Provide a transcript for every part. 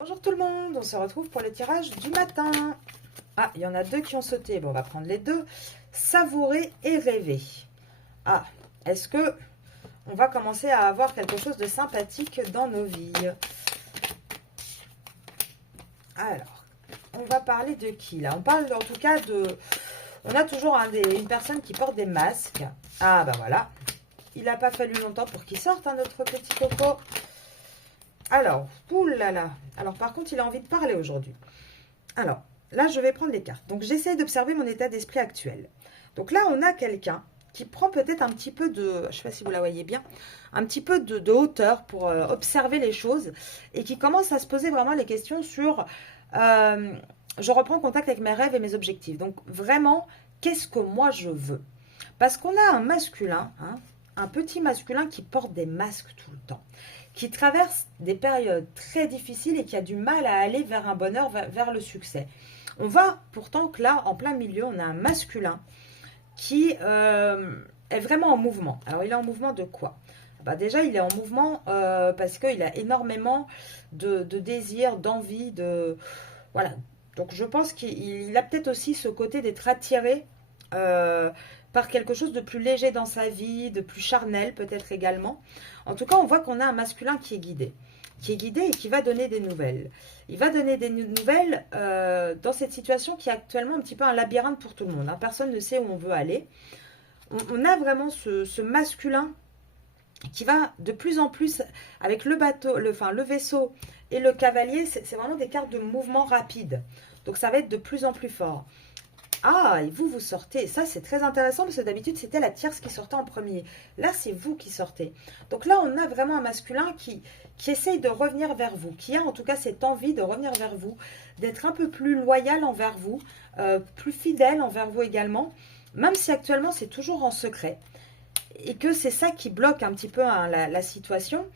Bonjour tout le monde, on se retrouve pour le tirage du matin. Ah, il y en a deux qui ont sauté. Bon, on va prendre les deux. Savourer et rêver. Ah, est-ce que on va commencer à avoir quelque chose de sympathique dans nos vies? Alors, on va parler de qui là? On parle en tout cas de... On a toujours une personne qui porte des masques. Ah, bah voilà. Il n'a pas fallu longtemps pour qu'il sorte, hein, notre petit coco. Alors, oulala. Alors, par contre, il a envie de parler aujourd'hui. Alors, là, je vais prendre les cartes. Donc, j'essaie d'observer mon état d'esprit actuel. Donc là, on a quelqu'un qui prend peut-être un petit peu de... Je ne sais pas si vous la voyez bien. Un petit peu de hauteur pour observer les choses. Et qui commence à se poser vraiment les questions sur... je reprends contact avec mes rêves et mes objectifs. Donc, vraiment, qu'est-ce que moi, je veux? Parce qu'on a un masculin, hein, un petit masculin qui porte des masques tout le temps, qui traverse des périodes très difficiles et qui a du mal à aller vers un bonheur, vers le succès. On voit pourtant que là, en plein milieu, on a un masculin qui est vraiment en mouvement. Alors, il est en mouvement de quoi? Bah, déjà, il est en mouvement parce qu'il a énormément de désirs, d'envie, de... Voilà. Donc, je pense qu'il a peut-être aussi ce côté d'être attiré par quelque chose de plus léger dans sa vie, de plus charnel peut-être également. En tout cas, on voit qu'on a un masculin qui est guidé et qui va donner des nouvelles. Il va donner des nouvelles dans cette situation qui est actuellement un petit peu un labyrinthe pour tout le monde, hein. Personne ne sait où on veut aller. On a vraiment ce masculin qui va de plus en plus avec le bateau, le vaisseau et le cavalier. C'est vraiment des cartes de mouvement rapide. Donc ça va être de plus en plus fort. Ah, et vous sortez. Ça, c'est très intéressant parce que d'habitude, c'était la tierce qui sortait en premier. Là, c'est vous qui sortez. Donc là, on a vraiment un masculin qui essaye de revenir vers vous, qui a en tout cas cette envie de revenir vers vous, d'être un peu plus loyal envers vous, plus fidèle envers vous également, même si actuellement, c'est toujours en secret. Et que c'est ça qui bloque un petit peu, hein, la situation.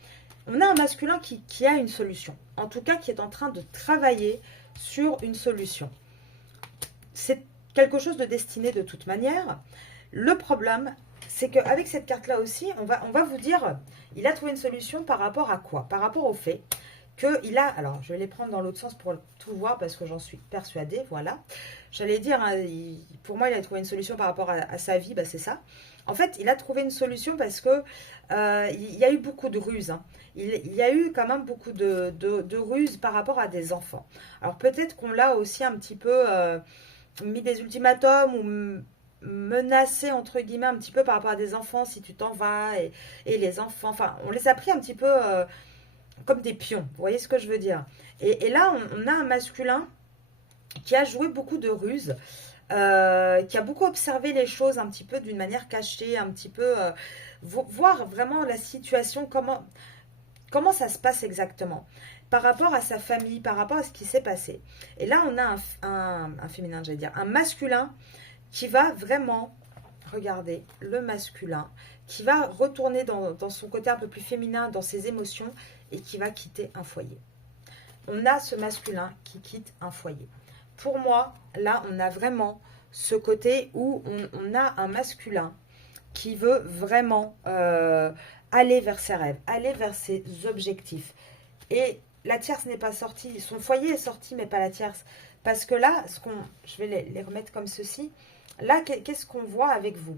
On a un masculin qui a une solution. En tout cas, qui est en train de travailler sur une solution. C'est quelque chose de destiné de toute manière. Le problème, c'est qu'avec cette carte-là aussi, on va vous dire, il a trouvé une solution par rapport à quoi? Par rapport au fait qu'il a, alors je vais les prendre dans l'autre sens pour tout voir parce que j'en suis persuadée, voilà. J'allais dire, hein, pour moi, il a trouvé une solution par rapport à sa vie, bah, c'est ça. En fait, il a trouvé une solution parce que il y a eu beaucoup de ruses, hein. Il y a eu quand même beaucoup de ruses par rapport à des enfants. Alors peut-être qu'on l'a aussi un petit peu... mis des ultimatums ou menacé entre guillemets un petit peu par rapport à des enfants si tu t'en vas et les enfants, enfin on les a pris un petit peu comme des pions, vous voyez ce que je veux dire. Et là on a un masculin qui a joué beaucoup de ruses, qui a beaucoup observé les choses un petit peu d'une manière cachée, un petit peu voir vraiment la situation, comment ça se passe exactement par rapport à sa famille, par rapport à ce qui s'est passé. Et là, on a un féminin, j'allais dire, un masculin qui va vraiment, regardez, le masculin, qui va retourner dans son côté un peu plus féminin, dans ses émotions, et qui va quitter un foyer. On a ce masculin qui quitte un foyer. Pour moi, là, on a vraiment ce côté où on a un masculin qui veut vraiment aller vers ses rêves, aller vers ses objectifs. Et la tierce n'est pas sortie, son foyer est sorti, mais pas la tierce. Parce que là, je vais les remettre comme ceci. Là, qu'est-ce qu'on voit avec vous?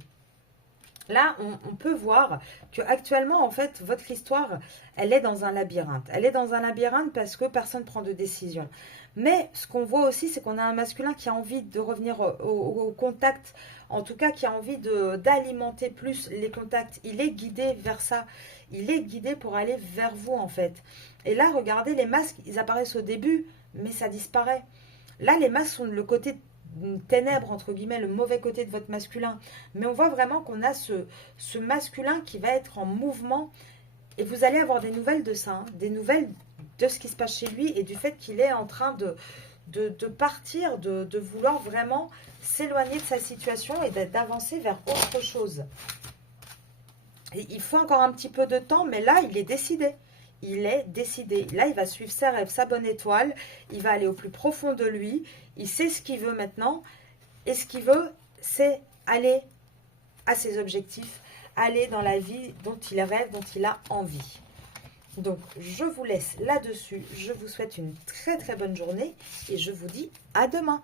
Là, on peut voir que actuellement, en fait, votre histoire, elle est dans un labyrinthe. Elle est dans un labyrinthe parce que personne ne prend de décision. Mais ce qu'on voit aussi, c'est qu'on a un masculin qui a envie de revenir au contact, en tout cas qui a envie d'alimenter plus les contacts. Il est guidé vers ça. Il est guidé pour aller vers vous, en fait. Et là, regardez, les masques, ils apparaissent au début, mais ça disparaît. Là, les masques sont le côté ténèbres, entre guillemets, le mauvais côté de votre masculin. Mais on voit vraiment qu'on a ce masculin qui va être en mouvement. Et vous allez avoir des nouvelles de ça, hein, des nouvelles de ce qui se passe chez lui et du fait qu'il est en train de partir, de vouloir vraiment s'éloigner de sa situation et d'avancer vers autre chose. Et il faut encore un petit peu de temps, mais là, il est décidé. Il est décidé. Là, il va suivre ses rêves, sa bonne étoile. Il va aller au plus profond de lui. Il sait ce qu'il veut maintenant. Et ce qu'il veut, c'est aller à ses objectifs, aller dans la vie dont il rêve, dont il a envie. Donc, je vous laisse là-dessus. Je vous souhaite une très très bonne journée et je vous dis à demain.